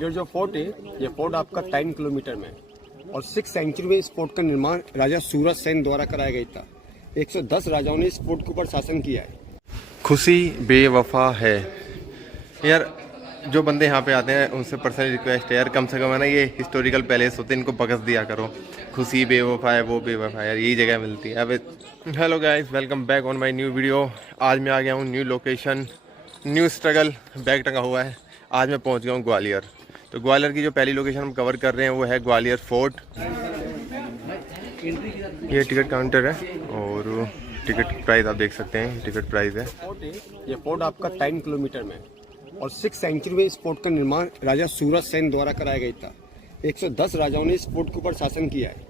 ये जो फोर्ट है, ये फोर्ट आपका 10 किलोमीटर में है और 6 सेंचुरी में इस फोर्ट का निर्माण राजा सूरज सेन द्वारा कराया गया था। 110 राजाओं ने इस फोर्ट के ऊपर शासन किया है। खुशी बेवफा है यार। जो बंदे यहाँ पे आते हैं उनसे पर्सनल रिक्वेस्ट है यार, कम से कम है ना, ये हिस्टोरिकल पैलेस होते हैं इनको बकस दिया करो। खुशी बेवफा है, वो बेवफा है यार, यही जगह मिलती है। अब hello guys, welcome back on my new video. आज मैं आ गया हूँ new location, new struggle, bag टंगा हुआ है। आज मैं पहुँच गया हूँ ग्वालियर। तो ग्वालियर की जो पहली लोकेशन हम कवर कर रहे हैं वो है ग्वालियर फोर्ट। ये टिकट काउंटर है और टिकट प्राइस आप देख सकते हैं, टिकट प्राइस है। ये फोर्ट आपका 10 किलोमीटर में और 6 सेंचुरी में इस फोर्ट का निर्माण राजा सूरज सेन द्वारा कराया गया था। 110 राजाओं ने इस फोर्ट के ऊपर शासन किया है।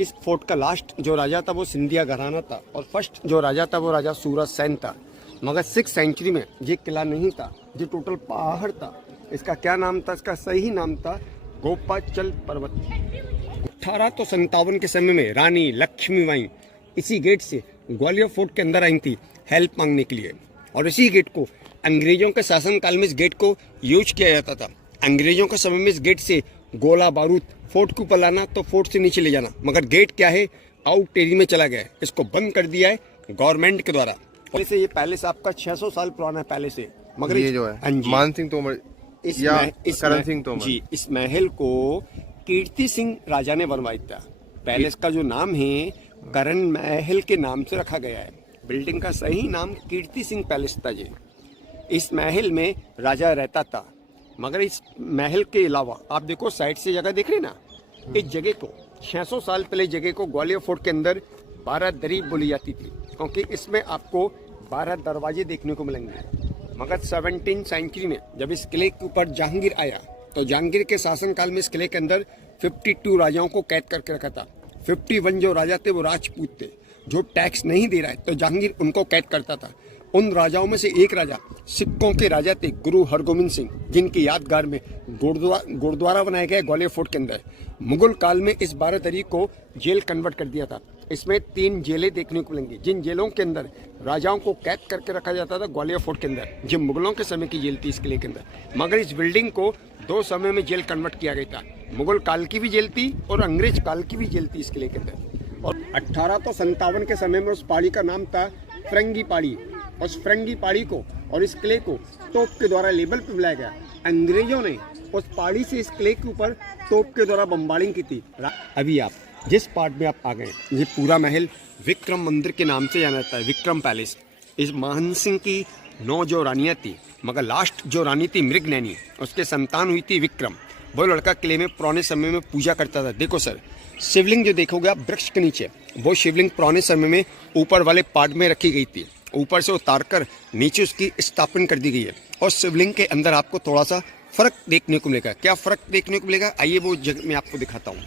इस फोर्ट का लास्ट जो राजा था वो सिंधिया घराना था और फर्स्ट जो राजा था वो राजा सूरज सेन था। मगर 6 सेंचुरी में ये किला नहीं था, ये टोटल पहाड़ था। इसका क्या नाम था? इसका सही नाम था गोपाचल पर्वत। 1857 के समय में रानी लक्ष्मीबाई इसी गेट से ग्वालियर फोर्ट के अंदर आई थी हेल्प मांगने के लिए, और इसी गेट को अंग्रेजों के शासनकाल में इस गेट को यूज किया जाता था। अंग्रेजों के समय में इस गेट से गोला बारूद फोर्ट के ऊपर लाना तो फोर्ट से नीचे ले जाना, मगर गेट क्या है, आउट एरिया में चला गया है। इसको बंद कर दिया है गवर्नमेंट के द्वारा। वैसे ये पैलेस आपका 600 साल पुराना पैलेस है। मगर ये जो है मान सिंह तोमर या करण सिंह तोमर जी, इस महल को कीर्ति सिंह राजा ने बनवाया था। पैलेस का जो नाम है करण महल के नाम से रखा गया है। बिल्डिंग का सही नाम कीर्ति सिंह पैलेस था जी। इस महल में राजा रहता था। मगर इस महल के अलावा आप देखो साइड से जगह देख रहे ना, इस जगह को 600 साल पहले जगह को ग्वालियर फोर्ट के अंदर 12 दरी बोली जाती थी, क्योंकि इसमें आपको 12 दरवाजे देखने को मिलेंगे। मगर 17 सेंचुरी में जब इस किले के ऊपर जहांगीर आया तो जहांगीर के शासनकाल में इस किले के अंदर 52 राजाओं को कैद करके रखा था। 51 जो राजा थे वो राजपूत थे, जो टैक्स नहीं दे रहा है तो जहांगीर उनको कैद करता था। उन राजाओं में से एक राजा सिखों के राजा थे गुरु हरगोबिंद सिंह, जिनकी यादगार में गुरुद्वारा बनाया गया ग्वालियर फोर्ट के अंदर। मुगल काल में इस 12 दरी को जेल कन्वर्ट कर दिया था। इसमें 3 जेलें देखने को मिलेंगी, जिन जेलों के अंदर राजाओं को कैद करके रखा जाता था ग्वालियर फोर्ट के अंदर। जो मुगलों के समय की जेल थी इस किले के अंदर। मगर इस बिल्डिंग को 2 समय में जेल कन्वर्ट किया गया था। मुगल काल की भी जेल थी और अंग्रेज काल की भी जेल थी इस किले के अंदर। और 1857 के समय में उस पहाड़ी का नाम था फरंगी पहाड़ी। उस फरंगी पहाड़ी को और इस किले को तोप के द्वारा लेबल पे बुलाया गया। अंग्रेजों ने उस पहाड़ी से इस किले के ऊपर तोप के द्वारा बमबारिंग की थी। अभी आप जिस पार्ट में आप आ गए, ये पूरा महल विक्रम मंदिर के नाम से जाना जाता है, विक्रम पैलेस। इस महान सिंह की 9 जो रानियाँ थी, मगर लास्ट जो रानी थी मृगनैनी, उसके संतान हुई थी विक्रम। वो लड़का किले में पुराने समय में पूजा करता था। देखो सर, शिवलिंग जो देखोगे आप वृक्ष के नीचे, वो शिवलिंग पुराने समय में ऊपर वाले पार्ट में रखी गई थी। ऊपर से उतारकर नीचे उसकी स्थापना कर दी गई है। और शिवलिंग के अंदर आपको थोड़ा सा फर्क देखने को मिलेगा। क्या फर्क देखने को मिलेगा, आइए वो जगह मैं आपको दिखाता हूँ।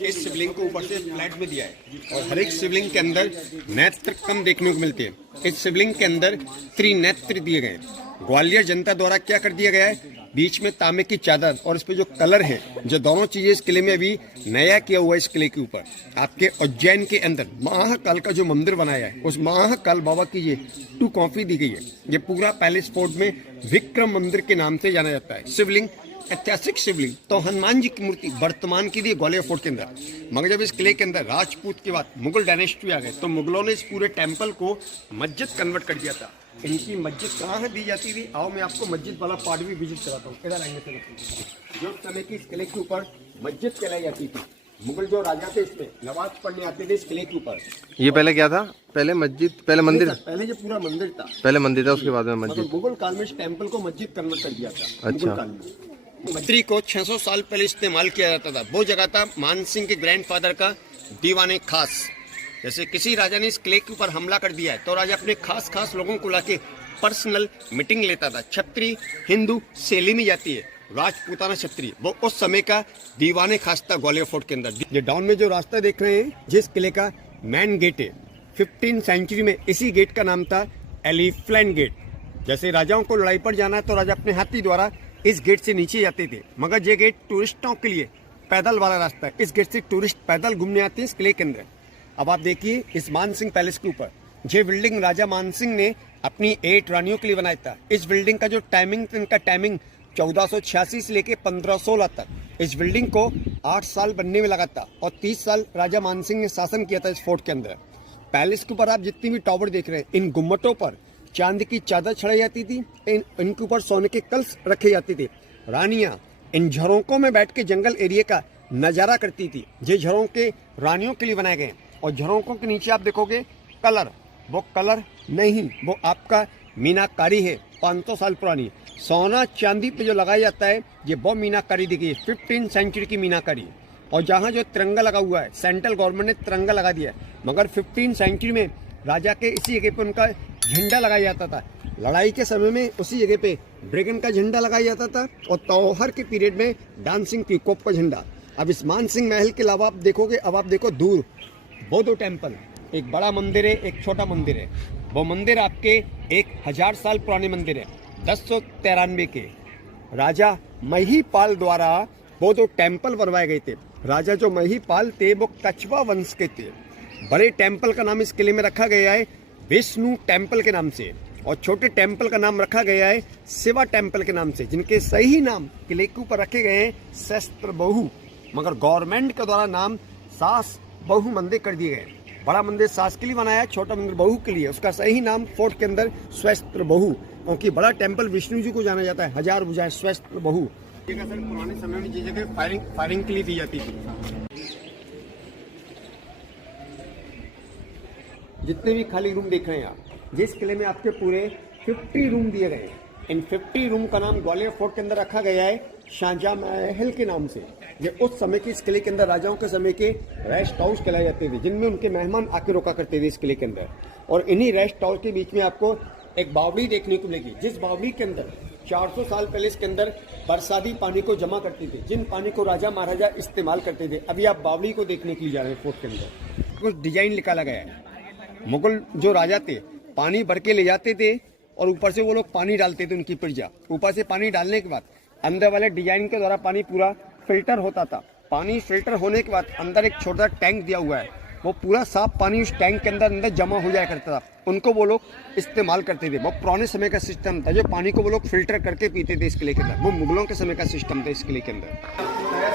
इस शिवलिंग को ऊपर से फ्लैट में दिया है और हर एक शिवलिंग के अंदर नेत्र कम देखने को मिलते हैं। इस शिवलिंग के अंदर त्रिनेत्र दिए गए। ग्वालियर जनता द्वारा क्या कर दिया गया है, बीच में तांबे की चादर और इस पे जो कलर है, जो दोनों चीजें इस किले में अभी नया किया हुआ है। इस किले के ऊपर आपके उज्जैन के अंदर महाकाल का जो मंदिर बनाया है, उस महाकाल बाबा की ये 2 कॉपी दी गई है। ये पूरा पैलेस फोर्ट में विक्रम मंदिर के नाम से जाना जाता है। शिवलिंग ऐतिहासिक शिवलिंग तो हनुमान जी की मूर्ति वर्तमान की दी ग्वालियर फोर्ट के अंदर। मगर जब इस किले के अंदर राजपूत के बाद मुगल डायनेस्टी आ गए तो मुगलों ने इस पूरे टेम्पल को मस्जिद कन्वर्ट कर दिया था। इनकी मस्जिद कहाँ दी जाती थी, आओ मैं आपको मस्जिद वाला पार्ट भी विजिट कराता हूँ। इधर आएंगे जो समय की इस किले के ऊपर मस्जिद चलाई जाती थी। मुगल जो राजा थे इसमें नमाज पढ़ने आते थे इस किले के ऊपर। ये पहले क्या था? पहले मस्जिद, पहले मंदिर, पहले जो पूरा मंदिर था, पहले मंदिर था, उसके बाद में मस्जिद। मुगल काल में इस टेम्पल को मस्जिद कन्वर्ट कर दिया था। अच्छा। मंदिर को 600 साल पहले इस्तेमाल किया जाता था। वो जगह था मान सिंह के ग्रैंडफादर का दीवाने खास। जैसे किसी राजा ने इस किले के ऊपर हमला कर दिया है तो राजा अपने खास लोगों को लाके पर्सनल मीटिंग लेता था। छत्री हिंदू शैली में जाती है, राजपूताना छत्री, वो उस समय का दीवाने खास था ग्वालियर फोर्ट के अंदर। ये डाउन में जो रास्ता देख रहे हैं, जिस किले का मेन गेट है, 15 सेंचुरी में इसी गेट का नाम था एलिफेंट गेट। जैसे राजाओं को लड़ाई पर जाना है तो राजा अपने हाथी द्वारा इस गेट से नीचे जाते थे। मगर ये गेट टूरिस्टों के लिए पैदल वाला रास्ता है। इस गेट से टूरिस्ट पैदल घूमने आते हैं इस किले के अंदर। अब आप देखिए इस मान सिंह पैलेस के ऊपर ये बिल्डिंग राजा मान सिंह ने अपनी 8 रानियों के लिए बनाया था। इस बिल्डिंग का जो टाइमिंग, इनका टाइमिंग 1486 से लेके 1516 तक इस बिल्डिंग को 8 साल बनने में लगा था और 30 साल राजा मानसिंह ने शासन किया था इस फोर्ट के अंदर। पैलेस के ऊपर आप जितनी भी टावर देख रहे हैं, इन गुम्मटों पर चांद की चादर चढ़ाई जाती थी, इनके ऊपर सोने के कलश रखे जाते थे। रानियां इन झरोकों में बैठ के जंगल एरिया का नजारा करती थी। ये झरोके रानियों के लिए बनाए गए हैं और झरोकों के नीचे आप देखोगे कलर, वो कलर नहीं, वो आपका मीनाकारी है 500 साल पुरानी। सोना चांदी पे जो लगाया जाता है ये वो मीनाकारी देखिए 15 सेंचुरी की मीनाकारी। और जहाँ जो तिरंगा लगा हुआ है, सेंट्रल गवर्नमेंट ने तिरंगा लगा दिया है, मगर 15 सेंचुरी में राजा के इसी जगह पे उनका झंडा लगाया जाता था। लड़ाई के समय में उसी जगह पे ड्रैगन का झंडा लगाया जाता था और त्योहार के पीरियड में डांसिंग पीकॉक का झंडा। अब इस मानसिंह महल के अलावा आप देखोगे, अब आप देखो दूर बौद्ध टेम्पल, एक बड़ा मंदिर है, एक छोटा मंदिर है। वो मंदिर आपके 1000 साल पुराने मंदिर है, 1093 के राजा महिपाल द्वारा बौद्ध टेम्पल बनवाए गए थे। राजा जो महिपाल थे वो कछवा वंश के थे। बड़े टेम्पल का नाम इस किले में रखा गया है विष्णु टेम्पल के नाम से, और छोटे टेम्पल का नाम रखा गया है शिवा टेम्पल के नाम से, जिनके सही नाम किले के ऊपर रखे गए हैं शस्त्र बहु, मगर गवर्नमेंट के द्वारा नाम सास बहु मंदिर कर दिए गए। बड़ा मंदिर सास के लिए बनाया, छोटा मंदिर बहु के लिए। उसका सही नाम फोर्ट के अंदर स्वस्त्र बहु, क्योंकि बड़ा टेम्पल विष्णु जी को जाना जाता है, 1000 भुजाएं स्वस्त्र बहु। सर पुराने समय में ये जगह फायरिंग के लिए दी जाती थी। जितने भी खाली रूम देख रहे हैं आप, जिस किले में आपके पूरे 50 रूम दिए गए हैं, इन 50 रूम का नाम ग्वालियर फोर्ट के अंदर रखा गया है शाहजहां महल के नाम से। ये उस समय के इस किले के अंदर राजाओं के समय के रेस्ट हाउस कहलाए जाते थे, जिनमें उनके मेहमान आके रोका करते थे इस किले के अंदर। और इन्हीं रेस्ट हाउस के बीच में आपको एक बावड़ी देखने को मिलेगी, जिस बावड़ी के अंदर 400 साल पहले इसके अंदर बरसाती पानी को जमा करते थे, जिन पानी को राजा महाराजा इस्तेमाल करते थे। अभी आप बावड़ी को देखने के लिए जा रहे हैं फोर्ट के अंदर। कुछ डिजाइन निकाला गया है। मुगल जो राजा थे पानी भर के ले जाते थे और ऊपर से वो लोग पानी डालते थे, उनकी प्रजा ऊपर से पानी डालने के बाद अंदर वाले डिजाइन के द्वारा पानी पूरा फिल्टर होता था। पानी फिल्टर होने के बाद अंदर एक छोटा टैंक दिया हुआ है, वो पूरा साफ पानी उस टैंक के अंदर जमा हो जाया करता था। उनको वो लोग इस्तेमाल करते थे। वो पुराने समय का सिस्टम था, जो पानी को वो लोग फिल्टर करके पीते थे इस किले के अंदर। वो मुगलों के समय का सिस्टम था इस किले के अंदर।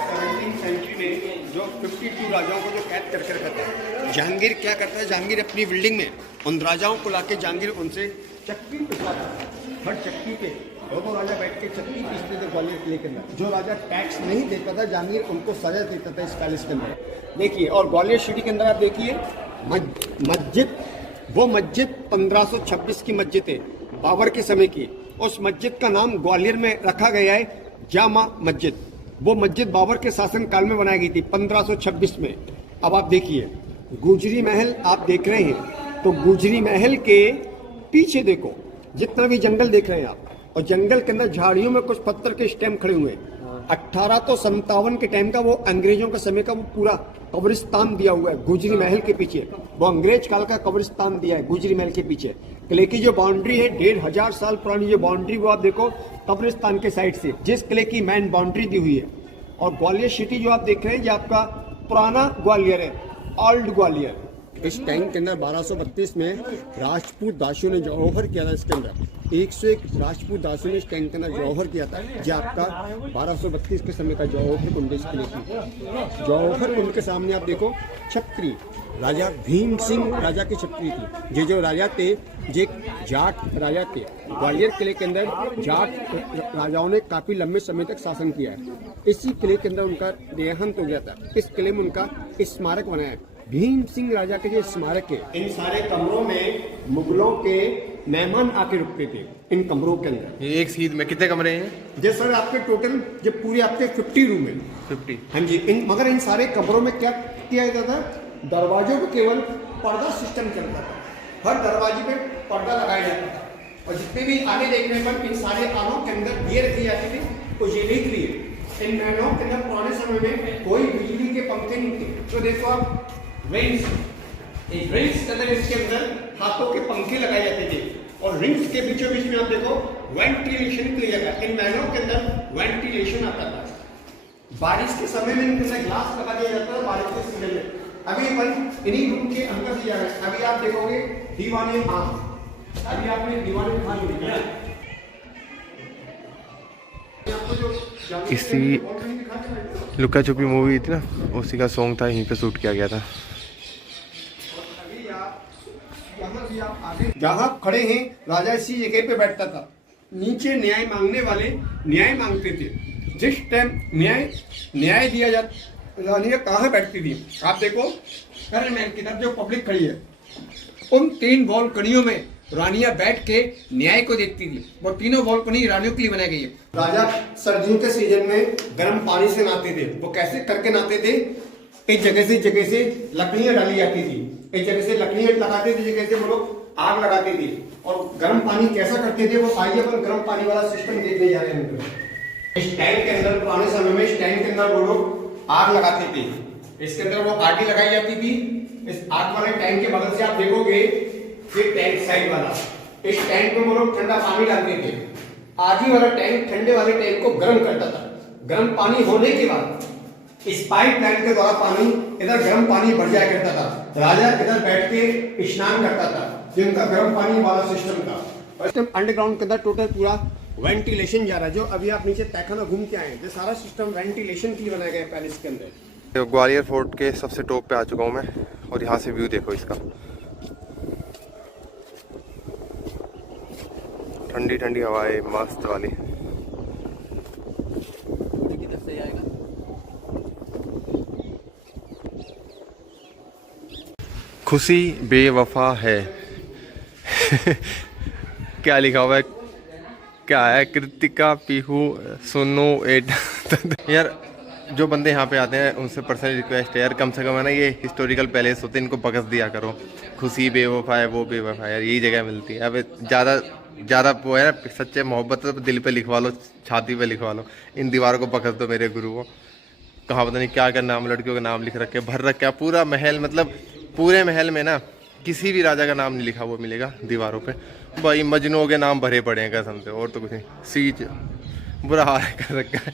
17वीं सेंचुरी में जो 52 राजाओं को जो कैद करके रखा था, जहांगीर क्या करता है, जहांगीर अपनी बिल्डिंग में उन राजाओं को लाके जहांगीर उनसे चक्की पिसवाता था। हर चक्की पे दो राजा बैठ के चक्की पीसते थे ग्वालियर किले के अंदर। जो राजा टैक्स नहीं देता था, जहांगीर उनको सजा देता था इस पैलेस के अंदर। देखिए, और ग्वालियर सिटी के अंदर आप देखिए मस्जिद, वो मस्जिद 1526 की मस्जिद है, बाबर के समय की। उस मस्जिद का नाम ग्वालियर में रखा गया है जामा मस्जिद। वो मस्जिद बाबर के शासन काल में बनाई गई थी 1526 में। अब आप देखिए गुजरी महल आप देख रहे हैं, तो गुजरी महल के पीछे देखो जितना भी जंगल देख रहे हैं आप, और जंगल के अंदर झाड़ियों में कुछ पत्थर के स्टैम्प खड़े हुए हैं। 1857 के टाइम का वो अंग्रेजों के समय का वो पूरा कब्रिस्तान दिया हुआ है गुजरी महल के पीछे। वो अंग्रेज काल का कब्रिस्तान दिया है गुजरी महल के पीछे। किले की जो बाउंड्री है 1500 साल पुरानी जो बाउंड्री, वो आप देखो कब्रिस्तान के साइड से जिस किले की मेन बाउंड्री दी हुई है। और ग्वालियर सिटी जो आप देख रहे हैं, ये आपका पुराना ग्वालियर है, ओल्ड ग्वालियर। इस टैंक के अंदर 1232 में राजपूत दासियों ने जौहर किया था। इसके अंदर 101 राजपूत दासियों ने इस टैंक के अंदर जौहर किया था। जो आपका 1232 के समय का जौहर कुंड इस किले की। जौहर कुंड के सामने आप देखो छत्री, राजा भीम सिंह राजा की छत्री थी। ये जो राजा थे, ये जाट राजा थे। ग्वालियर किले के अंदर जाट राजाओं ने काफी लंबे समय तक शासन किया है। इसी किले के अंदर उनका देहांत हो गया था। इस किले में उनका स्मारक बनाया है, भीम सिंह राजा के जो स्मारक है। इन सारे कमरों में मुगलों के मेहमान आके रुकते थे इन कमरों के अंदर। ये एक सीध में कितने कमरे हैं? जी सर, आपके टोटल जो पूरे आपके 50 रूम है। 50? हाँ जी। मगर इन सारे कमरों में क्या किया जाता था, दरवाजों पर केवल पर्दा सिस्टम चलता था। हर दरवाजे पे पर्दा लगाया जाता था। और जितने भी आने देखने पर इन सारे आलों के अंदर दिए रखे जाते थे उजाले के लिए। इन महलों के अंदर पुराने समय में कोई बिजली के पंखे नहीं थे। तो देखो आप रिंग्स, एक रिंग्स के अंदर इसके अंदर हाथों के पंखे लगाए जाते थे। और रिंग्स के बीचों बीच में आप देखो वेंटिलेशन की जगह, इन महलों के अंदर वेंटिलेशन आता था। बारिश के समय में इनके अंदर ग्लास लगा दिया जाता था बारिश के समय में। अभी अपन इन्हीं रूम के अंदर से जा रहे हैं। अभी आप देखोगे दीवाने खान, अभी आपने दीवाने खान देखा। इसी लुका छुपी मूवी थी ना, उसी का सॉन्ग था, यहीं पे शूट किया गया था। जहाँ खड़े हैं राजा इसी जगह पे बैठता था। नीचे न्याय मांगने वाले न्याय मांगते थे। जिस टाइम न्याय दिया जाता, रानियां कहाँ बैठती थी आप देखो, करण महल की तरफ जो पब्लिक खड़ी है, उन 3 बालकनियों में रानियां बैठ के न्याय को देखती थी। वो तीनों बालकनी रानियों के लिए बनाई गई है। राजा सर्दियों के सीजन में गर्म पानी से नहाते थे। वो कैसे करके नहाते थे, एक जगह से लकड़ियां डाली जाती थी, एक जगह से लकड़ियां लगाते थे, जगह से वो लोग आग लगाते थे और गर्म पानी कैसा करते थे, वो आइए अपन गर्म पानी वाला सिस्टम देखने जा रहे हैं। इस टैंक के अंदर पुराने समय में इस टैंक के अंदर वो लोग आग लगाते थे। इसके अंदर वो आग लगाई जाती थी। इस आग वाले टैंक के बगल से आप देखोगे ये टैंक साइड वाला, इस टैंक में वो लोग ठंडा पानी डालते थे। आगे वाला टैंक ठंडे वाले टैंक को गर्म करता था। गर्म पानी होने के बाद इस पाइप लाइन के द्वारा पानी इधर गर्म पानी बढ़ जाया करता था। राजा इधर बैठ के स्नान करता था, जिनका गर्म पानी वाला सिस्टम था। अंडरग्राउंड के अंदर टोटल पूरा वेंटिलेशन जा रहा है। जो अभी आप नीचे तहखाना घूम के आए, ये सारा सिस्टम वेंटिलेशन के लिए बनाया गया है पैलेस के अंदर। तो ग्वालियर फोर्ट के सबसे टॉप पे आ चुका हूँ मैं, और यहाँ से व्यू देखो इसका, ठंडी ठंडी हवाएं मस्त वाली। खुशी बेवफा है क्या लिखा हुआ है, क्या है, कृतिका पीहू सुनो एट यार जो बंदे यहाँ पे आते हैं उनसे पर्सनल रिक्वेस्ट है यार, कम से कम है ना, ये हिस्टोरिकल पैलेस होते हैं, इनको बकस दिया करो। खुशी बेवफा है, वो बेवफा है यार, यही जगह मिलती है। अब ज़्यादा वो है ना, सच्चे मोहब्बत तो दिल पे लिखवा लो, छाती पे लिखवा लो, इन दीवारों को बकस दो मेरे गुरु को। कहाँ पता नहीं क्या क्या नाम, लड़कियों के नाम लिख रखे, भर रखे पूरा महल, मतलब पूरे महल में ना किसी भी राजा का नाम नहीं लिखा, वो मिलेगा दीवारों पे। भाई मजनू के नाम भरे पड़े हैं कसम से, और तो कुछ नहीं। सीच बुरा हाल कर रखा है।